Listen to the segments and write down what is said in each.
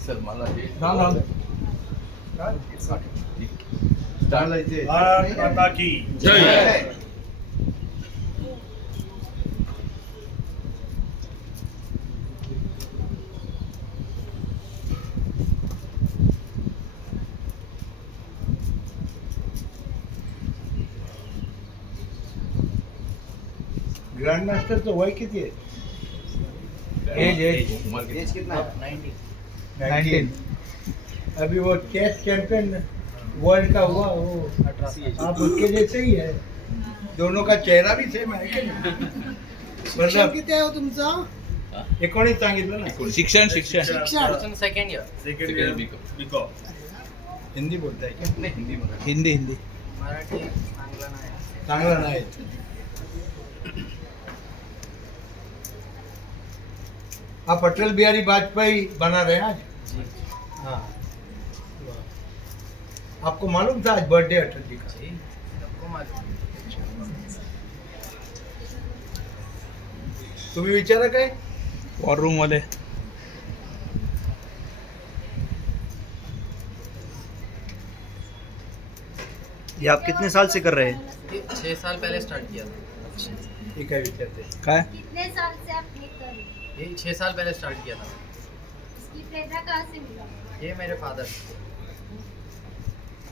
Sir मला हे भारत माता की जय. ग्रैंड मास्टर तो वय किती आहे? एज कितना है? 19. अभी वो चेस चैंपियन वर्ल्ड का हुआ वो आप उसके जैसे ही है. दोनों का चेहरा भी सेम आहे की नाही? शिक्षण किती आहे हो तुमचं? 19 सांगितलं ना. शिक्षण शिक्षण second year second year B Com. Hindi बोलताय क्या? नाही हिंदी मला हिंदी मराठी चांगलं नाही. चांगला नाही. आप अटल बिहारी वाजपेयी बना रहे हैं आज. हाँ. आपको मालूम था आज बर्थडे अटल जी का? जी सबको मालूम. तुम्ही विचारा काय? वॉर रूम वाले. ये आप कितने साल से कर रहे हैं? ये 6 साल पहले स्टार्ट किया था. ठीक आहे विचारते. काय कितने साल से आप ये कर रहे हैं? ये 6 साल पहले स्टार्ट किया था. इसकी प्रेरणा कहाँ से मिला? ये मेरे फादर.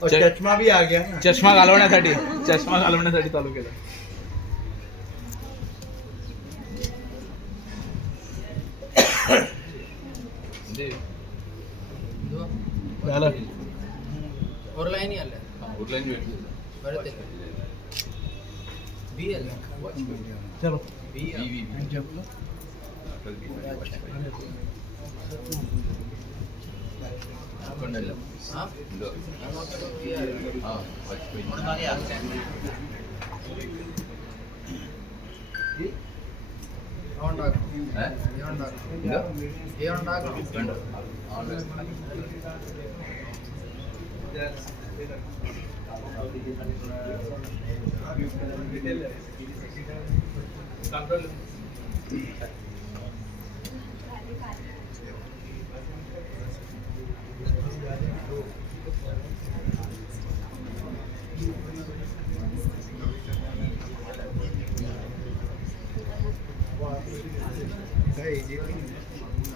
और चष्मा भी आ गया ना. चष्मा घालवण्यासाठी चालू केलं. म्हणजे झालं. और लाइन ही आले उरलाईन वेळ बरं ते बी आले चलो बी अटल बिहारी वाजपेयी. हां हा वाजपेयी. होंडा हा? होंडा इथं? ये होंडा गंड.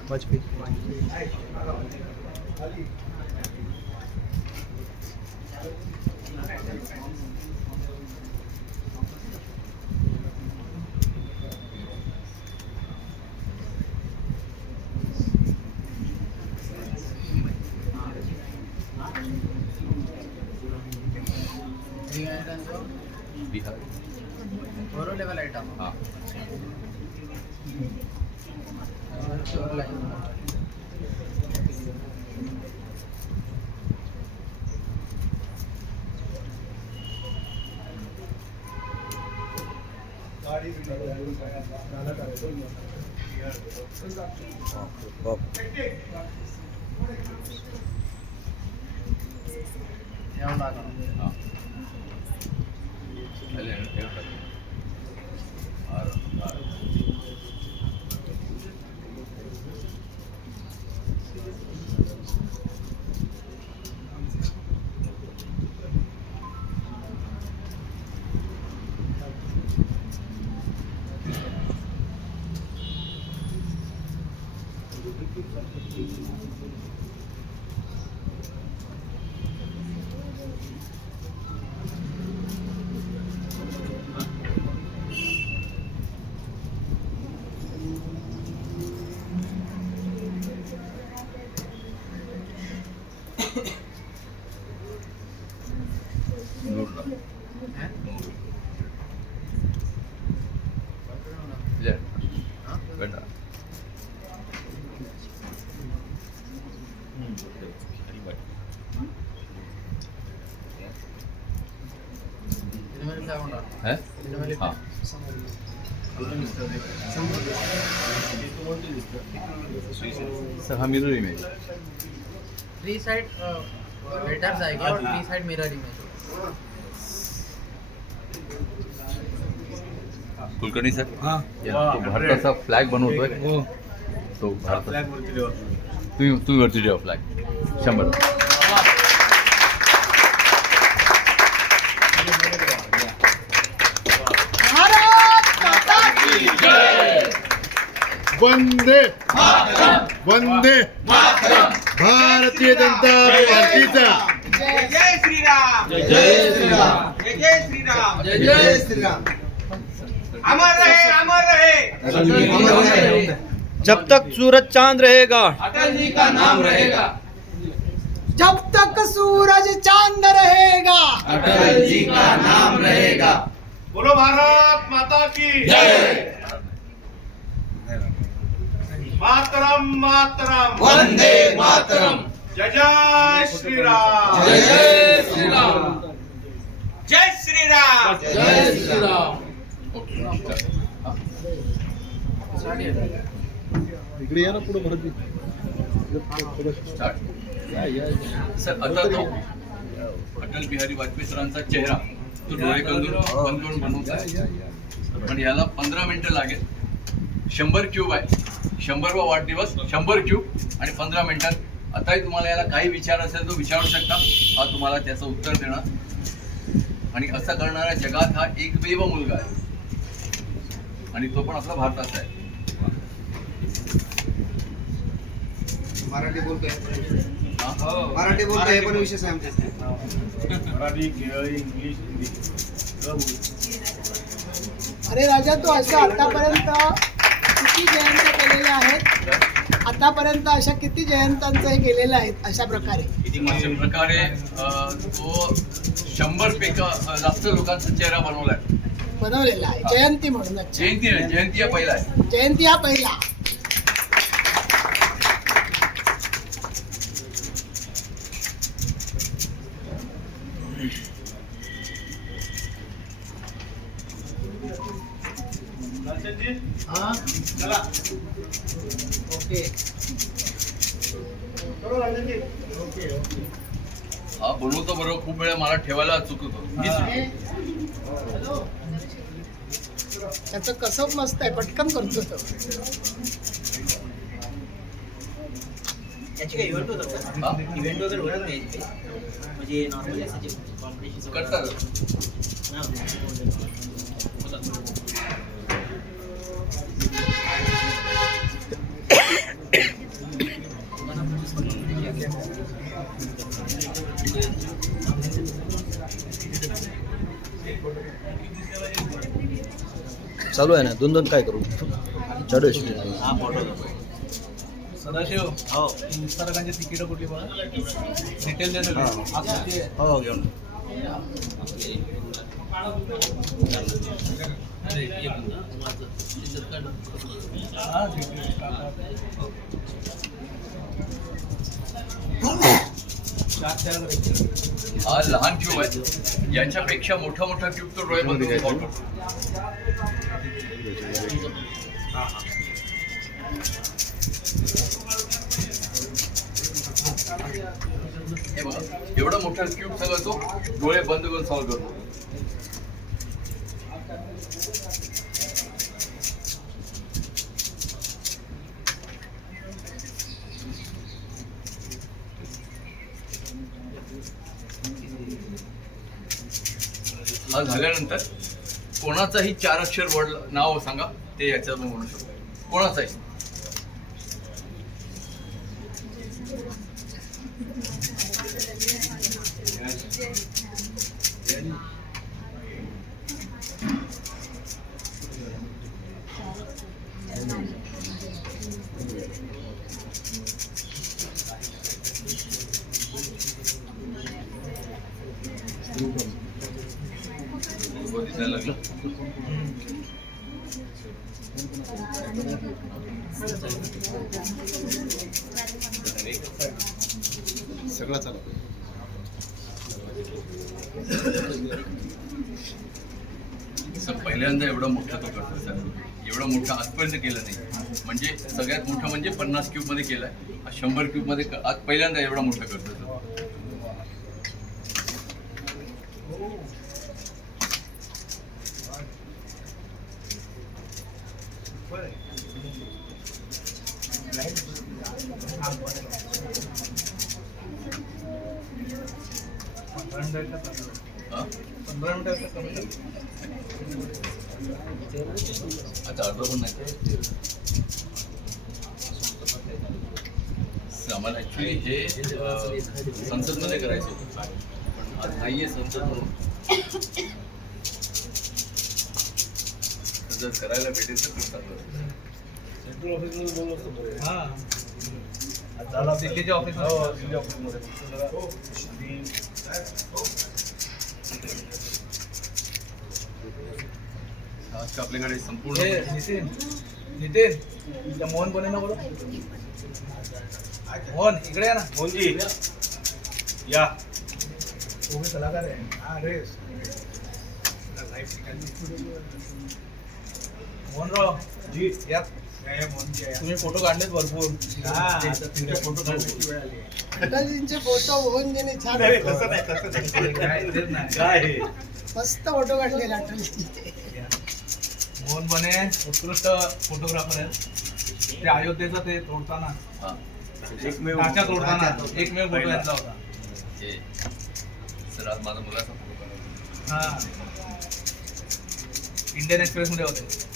वाजपेयी. बिहार. और लेवल आइटम हा और लाइन ये होंडा हा. अले हे होतं. नूरला. हैं नूर. हां जय. गंड. इनमें क्या होंडा है? इनमें हा. सर हा मिरर इमेज. 3 साइड लेटर्स आएंगे और 3 side mirror image. Kulkarni sir हाँ या तो भारताचा फ्लॅग बनवतोय. हो तो भारत तुम्ही वरती ठेवा फ्लॅग 100. भारत माता की वंदे वंदे भारतीय जनता पार्टीचा जय श्रीराम जय श्रीराम जय श्रीराम जय श्रीराम अमर रहे जब तक सूरज चांद रहेगा अटल जी का नाम रहेगा जब तक सूरज चांद रहेगा अटल जी का नाम रहेगा बोलो भारत माता की जय मातरम मातरम वंदे मातरम जय जय श्रीराम जय श्रीराम जय श्रीराम जय श्रीराम इकडे या ना पुढे भरत सर आता तो अटल बिहारी वाजपेयी सरांचा चेहरा तो डोळे बंद करून बनवत आहे पण याला 15 मिनिटं लागेल. 100 क्यूब आहे. 100वा वाढदिवस 100 क्यूब आणि 15 मिनिटात. आताही तुम्हाला याला काही विचार असेल तो विचारू शकता. हा तुम्हाला त्याचं उत्तर देणार आणि असं करणारा जगात हा एकमेव मुलगा आहे आणि तो पण आपला भारताचा आहे. मराठी बोलतोय हा? मराठी बोलतोय पण विशेष आहे आमच्या मराठी केरळी इंग्लिश हिंदी अरे राजा तू असं आतापर्यंत किती जयंत केलेले आहेत आतापर्यंत अशा किती जयंतांचं हे केलेलं आहेत अशा प्रकारे अशा प्रकारे तो 100 पेक्षा जास्त लोकांचा चेहरा बनवलाय. बनवलेला आहे जयंती म्हणून अच्छा. जयंती हा पहिला आहे. जयंती हा पहिला हा बनवतो बरोबर खूप वेळा मला ठेवायला चुकतो. त्याचं कसं मस्त आहे पटकन करतो तो याची काही इव्हेंट होतं का हा? इव्हेंट वगैरे होत नाही याची काही? म्हणजे नॉर्मली असं जे कॉम्पिटिशन करतात. चालू आहे ना दोन काय करू चालू सदाशिव हो सरकारची तिकीट कुठली बघा डिटेल दे सगळी. हो घेऊन हा, तिकीट टाका. 4 करायचे. हा लहान क्यूब आहे. याच्यापेक्षा मोठा क्यूब तो डोळे बंद करून solve करतो. हे बघा एवढा मोठा क्यूब सगळं तो डोळे बंद करून सॉल्व्ह करतो. हा झाल्यानंतर कोणाचाही 4 अक्षर वर्ड नाव सांगा ते याच्यात म्हणू शकतो. कोणाचाही. दिसायला लागलं. सगळं चालू सर पहिल्यांदा एवढा मोठा तो करतो सर. एवढा मोठा आजपर्यंत केला नाही. म्हणजे सगळ्यात मोठा म्हणजे 50 क्यूब मध्ये केलाय. 100 क्यूब मध्ये आज पहिल्यांदा एवढा मोठा करतो सर. हा? 15 मिनिटाचं कमी झालं. आता अर्धा पण नाही आम्हाला ऍक्च्युली हे संसदमध्ये करायचं होतं पण आज नाहीये संसद म्हणून तर जर करायला भेटेल तर खूप चांगलं सेंट्रल ऑफिसमध्ये बोललो असतो बरं. हां झाला दिल्लीच्या ऑफिसमध्ये. हो, दिल्ली ऑफिसमध्ये. आज का आपल्याकडे संपूर्ण नितीन त्या मोहन बने ना बोलो मोहन इकडे या ना. मोहनजी या वो भी कलाकार है. हा रेस मोहनराव जी या. मोहनजी या. तुम्ही फोटो काढलेत भरपूर. हा, तुमचे फोटो काढण्याची वेळ आली आहे. अटलजींचे फोटो मोहनजीने छान नाही, तसं नाही, तसं नाही. काय हे? मस्त फोटो काढलेला अटलजींचे. मोहन बने उत्कृष्ट फोटोग्राफर आहेत. ते अयोध्येचं ते तोडताना हा टाच्या तोडताना एकमेव फोटो यांचा होता. हे सर आज माझा मुलाचा फोटो काढला. हा इंडियन एक्सप्रेस मध्ये होते.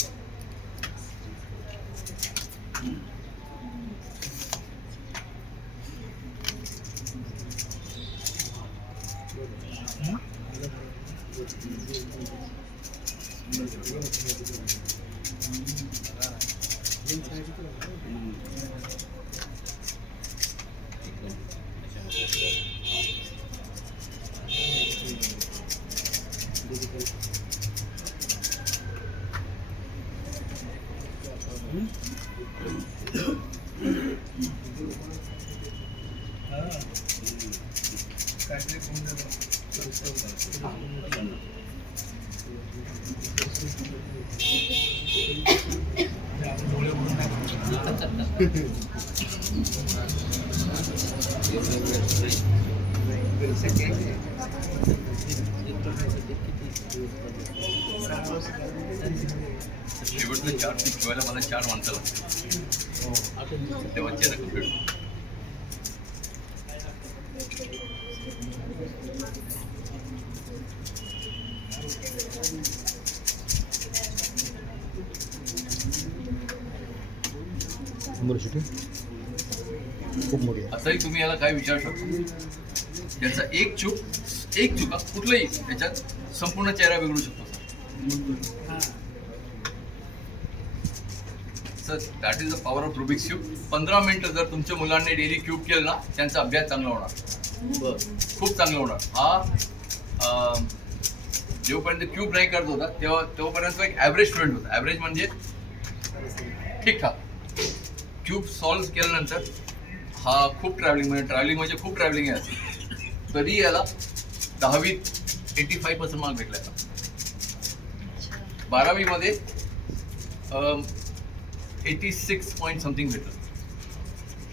शेवटचं 4 फीट ठेवायला मला 4 माणसं लागतात तेव्हा चेहरा कम्प्लीट. युनिव्हर्सिटी खूप मोठी आहे. असंही तुम्ही याला काय विचारू शकता त्याचा एक चुका कुठलंही त्याच्यात संपूर्ण चेहरा बिघडू शकतो sir. That is the power of Rubik's cube. 15 मिनिटं जर तुमच्या मुलांनी डेली क्यूब केलं ना त्यांचा अभ्यास चांगला होणार, खूप चांगला होणार. हा जेव्हापर्यंत क्यूब नाही करत होता तेव्हापर्यंत एक ॲव्हरेज स्टुडंट होता. ॲव्हरेज म्हणजे ठीकठाक. क्यूब सॉल्व्ह केल्यानंतर हा खूप ट्रॅव्हलिंग म्हणजे खूप ट्रॅव्हलिंग आहे. तरी याला 10वीत 85% मार्क भेटला. 12वीमध्ये 86 पॉईंट समथिंग भेटलं.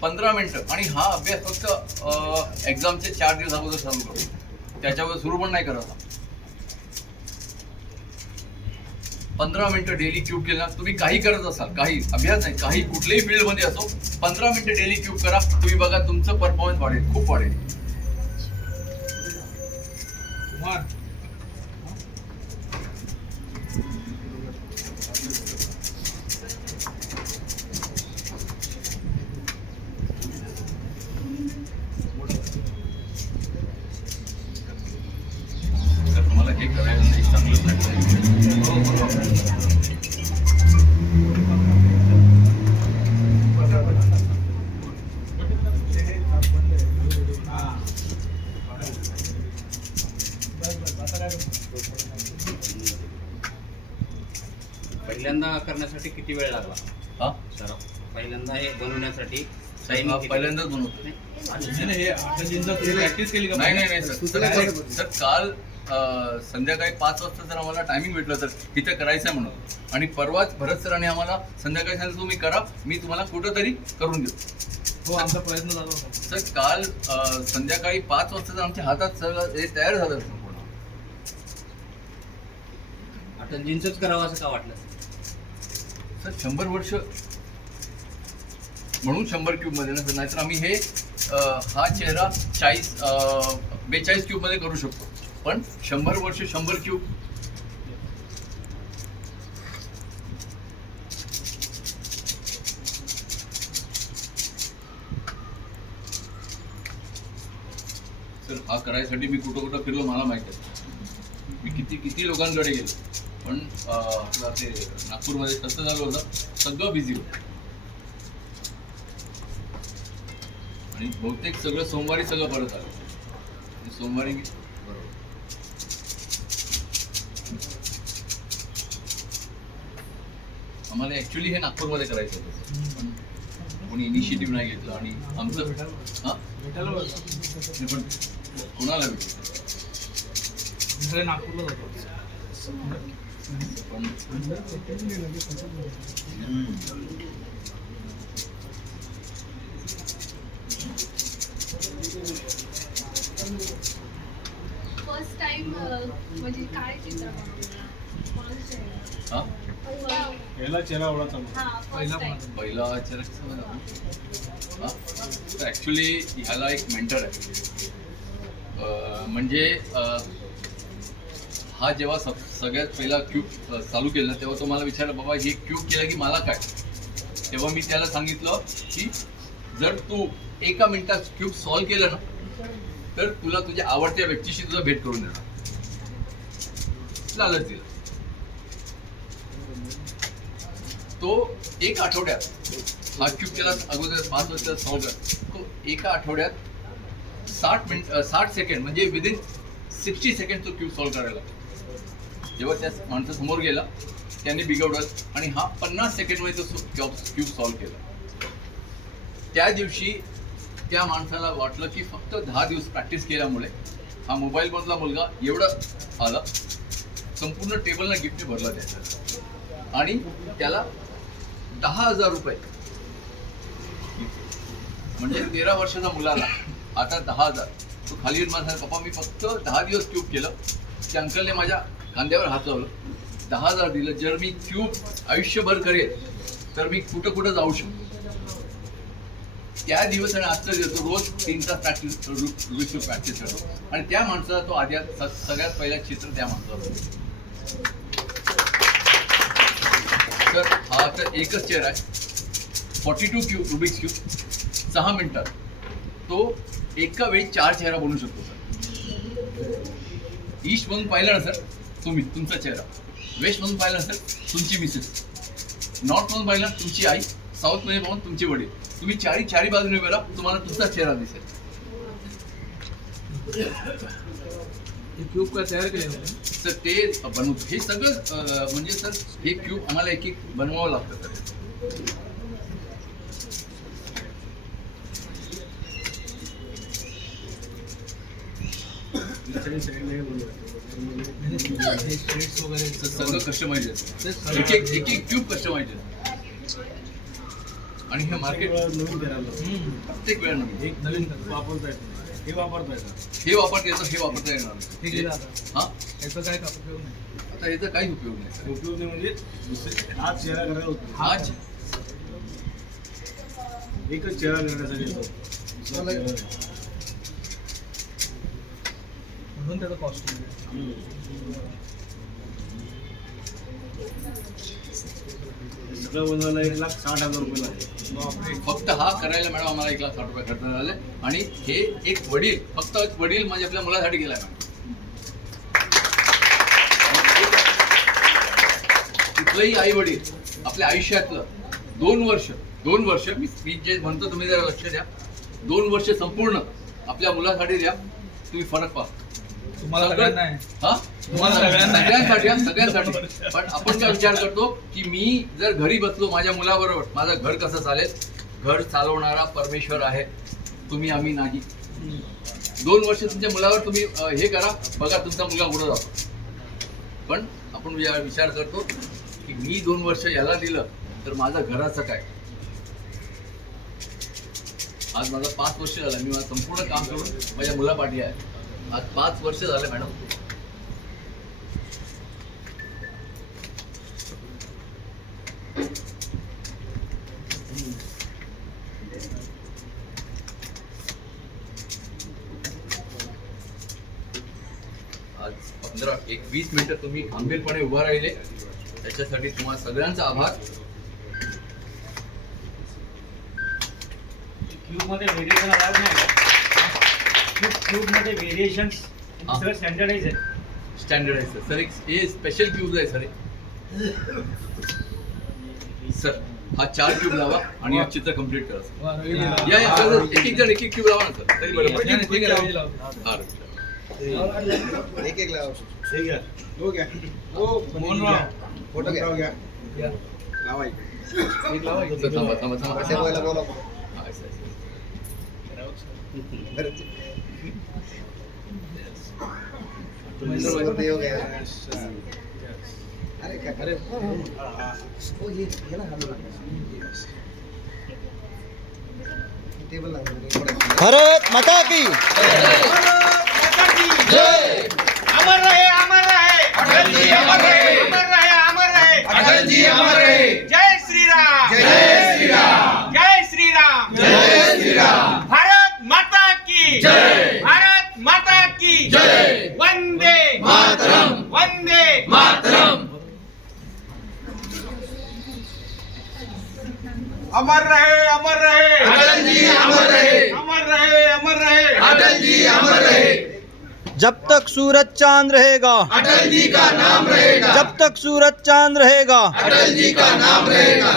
15 मिनिटं आणि हा अभ्यास फक्त एक्झामचे 4 दिवस अगोदर चालू करतो, त्याच्यावर सुरू पण नाही करत. 15 मिनिटं डेली क्यूब केला. तुम्ही काही करत असाल, काही अभ्यास नाही, काही कुठल्याही फील्डमध्ये असो, 15 मिनिटं डेली क्यूब करा. तुम्ही बघा तुमचं परफॉर्मन्स वाढेल, खूप वाढेल. तर तुम्हाला हे करायला नाही चांगलं प्लॅटफॉर्म. हो बरोबर. पहिल्यांदा करण्यासाठी किती वेळ लागला हा सर? पहिल्यांदा हे बनवण्यासाठी हा, पहिल्यांदाच बनवतो. नाही हे अटलजींचं प्रॅक्टिस केली का? नाही सर काल संध्याकाळी 5 वाजता जर आम्हाला टायमिंग भेटलं तर तिथे करायचं आहे म्हणून. आणि परवाच भरत सरांनी आम्हाला संध्याकाळी सांगितलं तुम्ही करा, मी तुम्हाला कुठंतरी करून देतो. हो आमचा प्रयत्न झाला होता. सर काल संध्याकाळी 5 वाजता जर आमच्या हातात सगळं हे तयार झालं संपूर्ण. अटलजींचंच करावं असं का वाटलं? सर 100 वर्ष म्हणून 100 क्यूबमध्ये नसेल, नाहीतर आम्ही हे हा चेहरा 42 क्यूबमध्ये करू शकतो. पण 100 वर्ष 100 क्यूब. तर हा करायसाठी मी कुठं कुठं फिरलो मला माहिती आहे. मी किती लोकांकडे गेलो, पण आपलं ते नागपूरमध्ये कसं झालं होतं, सगळं बिझी होतं. आणि बहुतेक सगळं सोमवारी सगळं परत आलं. सोमवारी मी बरोबर आम्हाला ॲक्च्युली हे नागपूरमध्ये करायचं होतं, पण कोणी इनिशिएटिव्ह नाही घेतलं. आणि आमचं हां पण कोणाला भेटलं नागपूरला जातो. पण फर्स्ट टाइम म्हणजे काय चित्र बनवलं? हां याला चेहरा आवडता हा फर्स्ट टाइम. पहिला आचार्य हां तर ॲक्च्युली ह्याला एक मेंटर आहे. म्हणजे हा जेव्हा सगळ्यात पहिला क्यूब चालू केलं तेव्हा तो मला विचारला, बाबा हे क्यूब केलं की मला काय? तेव्हा मी त्याला सांगितलं की जर तू एका मिनिटात क्यूब सॉल्व केलं ना तर तुला तुझ्या आवडत्या व्यक्तीशी तुझा भेट करून देणार. लालच दिलं. तो एक आठवड्यात हा क्यूब केला. अगोदर 5 वर्षात सॉल्व कर. तो एका आठवड्यात 60 सेकंड म्हणजे विदिन 60 सेकंड तो क्यूब सॉल्व करायला. जेव्हा त्या माणसासमोर गेला त्यांनी बिघडवलं आणि हा 50 सेकंडमध्ये तो क्यूब सॉल्व केला. त्या दिवशी त्या माणसाला वाटलं की फक्त 10 दिवस प्रॅक्टिस केल्यामुळे हा मोबाईलमधला मुलगा एवढा आला, संपूर्ण टेबलला गिफ्टने भरला त्याचा. आणि त्याला 10,000 रुपये, म्हणजे 13 वर्षाचा मुलाला आता 10,000. तो खाली येऊन मला सांगितलं, पप्पा मी फक्त 10 दिवस क्यूब केलं. त्या अंकलने माझ्या खांद्यावर हात लावलं, 10,000 दिलं. जर मी क्यूब आयुष्यभर करेल तर मी कुठं कुठं जाऊ शकतो. त्या दिवस आणि आजचा दिवस रोज 3 तास प्रॅक्टिस करतो. आणि त्या माणसाला तो आधी सगळ्यात पहिला चित्र त्या माणसाला. तर हा तर एकच चेहरा आहे. 42 क्यूब रुबिक्स क्यूब 6 मिनिटात तो एका वेळी 4 चेहरा बनवू शकतो सर. ईस्ट म्हणून पाहिलं ना सर तुम्ही तुमचा चेहरा, वेस्ट म्हणून पाहिलं ना सर तुमची मिसेस, नॉर्थ म्हणून पाहिलं तुमची आई, साऊथ मध्ये पाहून तुमचे वडील. तुम्ही चारी बाजूने उभे राहा, तुम्हाला तुमचा चेहरा दिसेल. क्यूब का तयार केलं तर ते बनवतो हे सगळं. म्हणजे सर हे क्यूब आम्हाला एक बनवावं लागतं सर. स्ट्रेट्स वगैरे सगळं कस्टमाइज आहे. एक क्यूब कस्टमाइज आहे. आणि हे मार्केट नवीन करायला प्रत्येक वेळा नवीन. एक नवीन वापरता येत हे वापरता येतं. हे वापरता येतं, हे वापरता येणार हे गेलं आता. हां याचा काय उपयोग नाही. आता याचा काही उपयोग नाही सर. उपयोग नाही म्हणजे हाच चेहरा करायला होतो. हाच एकच चेहरा करण्यासाठी येतो. दुसरा चेहरा नाही. म्हणून त्याचा कॉस्टिंग सगळं बनवायला 1,60,000 रुपये लागले. फक्त हा करायला मॅडम आम्हाला 1,60,000 रुपये खर्च झाले. आणि हे एक वडील, फक्त एक वडील म्हणजे आपल्या मुलासाठी गेलाय मॅडम. कुठलंही आई वडील आपल्या आयुष्यातलं 2 वर्ष मी जे म्हणतो तुम्ही जरा लक्ष द्या. 2 वर्ष संपूर्ण आपल्या मुलासाठी द्या, तुम्ही फरक पहा. तुम्हाला सगळ्यांना आहे. हा तुम्हाला सगळ्यांसाठी. पण आपण काय विचार करतो की मी जर घरी बसलो माझ्या मुलाबरोबर माझं घर कसं चालेल. घर चालवणारा परमेश्वर आहे, तुम्ही आम्ही नाही. 2 वर्ष तुमच्या मुलावर तुम्ही हे करा, बघा तुमचा मुलगा पुढे जातो. पण आपण विचार करतो की मी 2 वर्ष याला दिलं तर माझं घराचं काय. आज माझं 5 वर्ष झालं, मी माझं संपूर्ण काम करून माझ्या मुलापाठी आहे. आज 5 वर्ष झाले मॅडम. 20 मिनिटं तुम्ही खंबीरपणे उभा राहिले त्याच्यासाठी तुम्हाला सगळ्यांचा आभार. क्यूबमध्ये व्हेरिएशन आला नाही क्यूबमध्ये व्हेरिएशन्स सगळं स्टँडर्डाइज आहे. स्टँडर्डाइज सर एक हे स्पेशल क्यूब आहे सर. सर हा 4 क्यूब लावा आणि हा चित्र कम्प्लीट करा सर. या सर एक जण एक क्यूब लावा ना सर. तरी बरोबर एक लाव. हो गया फोटो घ्या लावा सर थांबा असे बोला बोला. हा, असं. हो गया. अरे क्या करे ओ ये ना टेबल भारत माता की जय. अमर रहे अटल जी, अमर रहे अटल जी, अमर रहे. जय श्री राम, जय श्री राम, जय श्री राम, जय श्री राम. भारत माता की जय, भारत माता की जय. वंदे मातरम, वंदे मातरम. अमर रहे अटल जी, अमर रहे अटल जी, अमर रहे. जब तक सूरज चांद रहेगा अटल जी का नाम रहेगा, जब तक सूरज चांद रहेगा अटल जी का नाम रहेगा.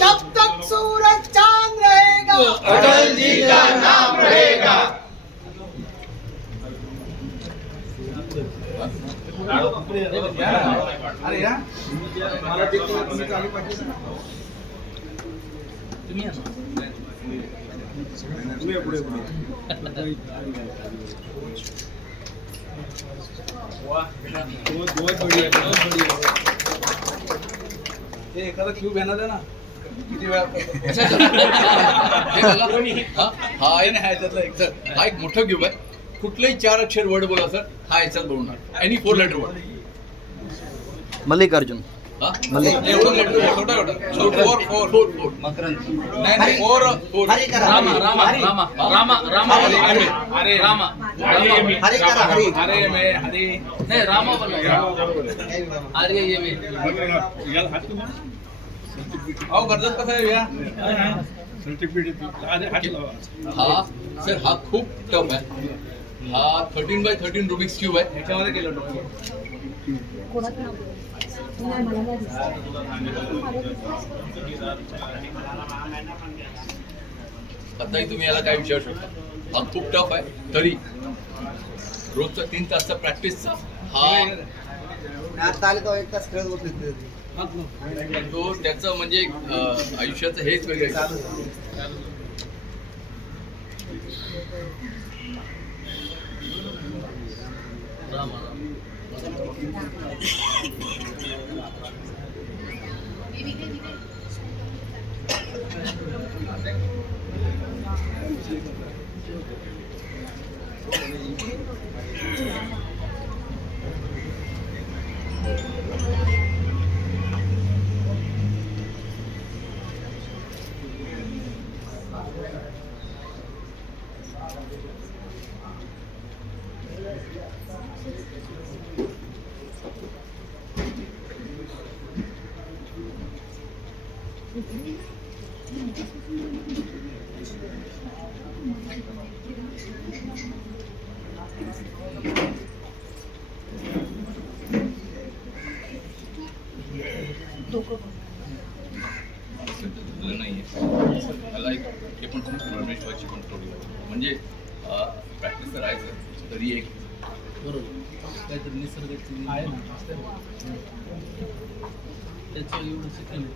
जब तक सूरज चांद रहेगा अटल जी का नाम रहेगा. अरे या मला ते तुम्ही आली पाहिजे ना. पुढे बहुत बढ़िया. ते एखादा क्यूब येणार आहे ना किती वेळा हा आहे ना ह्याच्यातला एक सर. हा एक मोठा क्यूब आहे. कुठलेही 4 अक्षर वर्ड बोला सर हा याच्यात बोलणार. Any 4 letter word. मल्लिकार्जुन हा मल्लिक एवढं लेटर छोटा फोर नाही 4 रामा रामा रामा रामा रामा अरे रामा हरे करा हरे अरे मैं हरे नाही रामा बोला. अरे ये मी अहो गरजत कसं आहे या हा सर हा खूप टफ आहे. हा 13x13 रुबिक्स क्यूब आहे. ह्याच्यामध्ये केलं डॉक्टर. आताही तुम्ही याला काय विचारू शकता. हा खूप टफ आहे. तरी रोजचा 3 तासचा प्रॅक्टिसचा हा आता आले तो 1 तास खेळत बसले. तो त्याचं म्हणजे आयुष्याचं हेच वेगळं आहे. मला एक हे पण परमेश्वराची पण थोडी म्हणजे प्रॅक्टिस तर आहे सर. तरी एक बरोबर काहीतरी निसर्गाची आहे ना त्याचं एवढं शिकलं